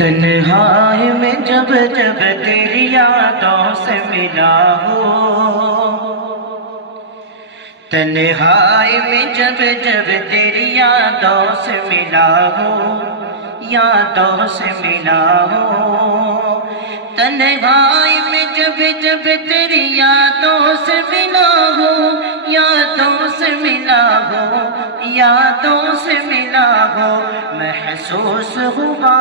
تنہائی میں جب جب تیری یادوں سے ملا ہوں، تنہائی میں جب جب تیری یادوں سے ملا ہوں، یادوں سے ملا ہوں، تنہائی میں جب جب تیری یادوں سے ملا ہوں، یادوں سے ملا ہوں، یادوں سے ملا ہوں، محسوس ہوا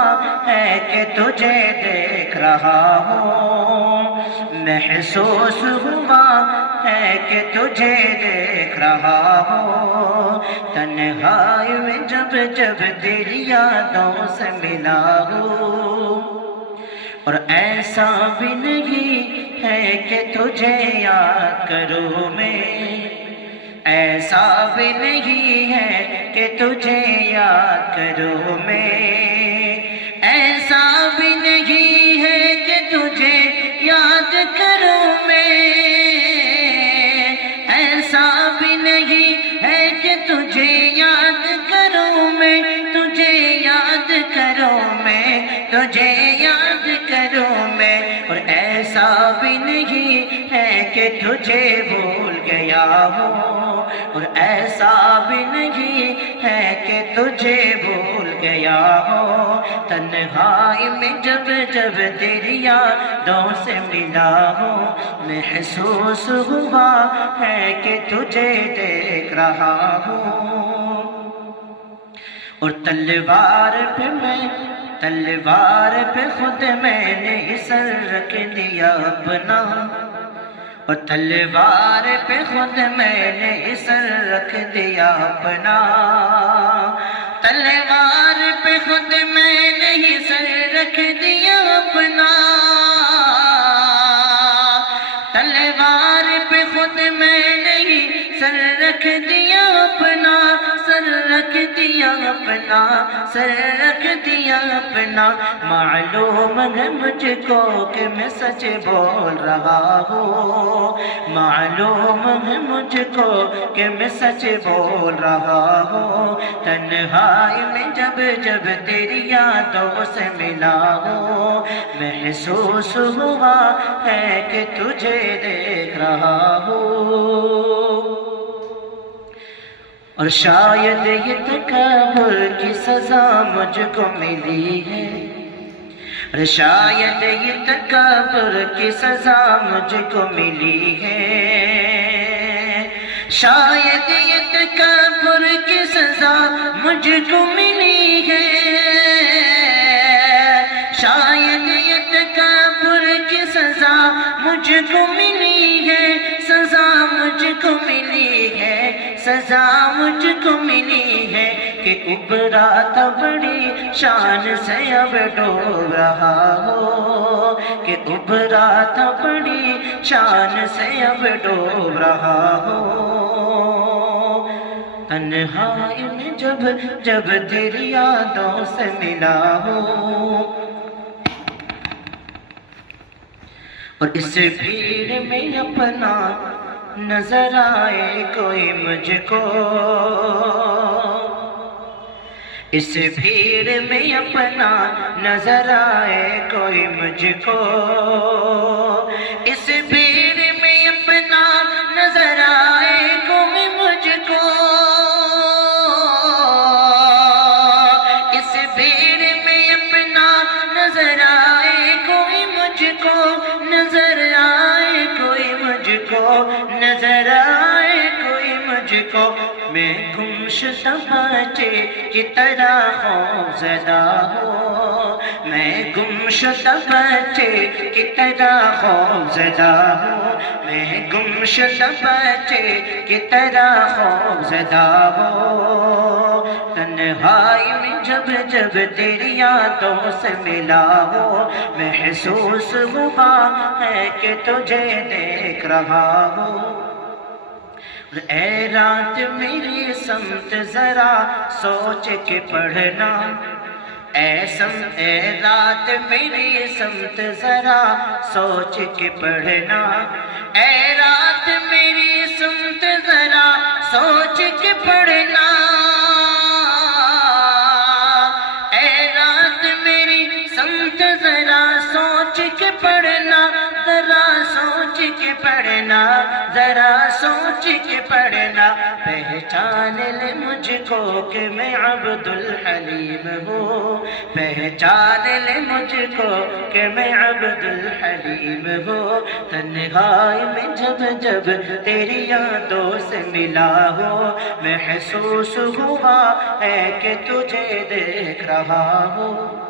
ہے کہ تجھے دیکھ رہا ہوں، محسوس ہوا ہے کہ تجھے دیکھ رہا ہوں، تنہائی میں جب جب تیری یادوں سے ملا ہوں، اور ایسا بھی نہیں ہے کہ تجھے یاد کروں میں، ایسا بھی نہیں ہے کہ تجھے یاد کروں میں، ایسا بھی نہیں ہے کہ تجھے یاد کروں میں، ایسا بھی نہیں ہے کہ تجھے یاد کروں میں، تجھے یاد کروں میں، تجھے یاد کروں میں، اور ایسا بھی نہیں ہے کہ تجھے بھول گیا ہوں، اور ایسا بھی نہیں ہے کہ تجھے بھول گیا ہوں، تنہائی میں جب جب تیری یادوں سے ملا ہوں، محسوس ہوا ہے کہ تجھے دیکھ رہا ہوں، اور تلوار پہ خود میں نے سر رکھ دیا اپنا، اور تلوار پہ خود میں نے سر رکھ دیا اپنا، تلوار پہ خود میں نے سر رکھ دیا اپنا، تلوار پہ خود میں نے سر رکھ دیا اپنا، سر رکھ دیا اپنا، سر رکھ دیا اپنا، معلوم ہے مجھ کو کہ میں سچ بول رہا ہوں، معلوم ہے مجھ کو کہ میں سچ بول رہا ہوں، تنہائی میں جب جب تیری یادوں سے ملا ہوں، محسوس ہوا ہے کہ تجھے دیکھ رہا ہوں، اور شاید یہ تکبر کی سزا مجھ کو ملی ہے، اور شاید یہ تکبر کی سزا مجھ کو ملی ہے، شاید یہ تکبر کی سزا مجھ کو ملی ہے، شاید یہ تکبر کی سزا مجھ کو ملی ہے، سزا مجھ کو ملی ہے، سزا مجھ کو ملی ہے، کہ ابھرا تھا بڑی شان سے اب ڈوب رہا ہو، کہ ابھرا تھا بڑی شان سے اب ڈوب رہا ہو، تنہائی میں جب جب تیری یادوں سے ملا ہوں، اور اس بھیڑ میں اپنا نظر آئے کوئی مجھ کو، اس بھیڑ میں اپنا نظر آئے کوئی مجھ کو، اس بھیڑ میں اپنا نظر آئے کوئی مجھ کو، اس بھیڑ میں اپنا نظر آئے کوئی مجھ کو، نظر آئے کوئی مجھ کو، نظر آئے کوئی مجھ کو، میں گمشدہ بچے کی طرح خوف زدہ ہوں، میں گمشدہ بچے کی طرح خوف زدہ ہوں، میں گمشدہ بچے کی طرح خوف زدہ ہوں، تنہائی میں جب جب تیری یادوں سے ملا ہوں، محسوس ہوا ہے کہ تجھے دیکھ رہا ہوں، اے رات میری سمت ذرا سوچ کے پڑھنا، اے رات میری سمت ذرا سوچ کے پڑھنا، اے رات میری سمت ذرا سوچ کے پڑھنا، اے رات میری سمت تو ذرا سوچ کے پڑھنا، ذرا سوچ کے پڑھنا، ذرا سوچ کے پڑھنا، پہچان لے مجھ کو کہ میں عبد الحلیم ہوں، پہچان لے مجھ کو کہ میں عبد الحلیم ہوں، تنہائی میں جب جب تیری یادوں سے ملا ہوں، محسوس ہوا ہے کہ تجھے دیکھ رہا ہوں۔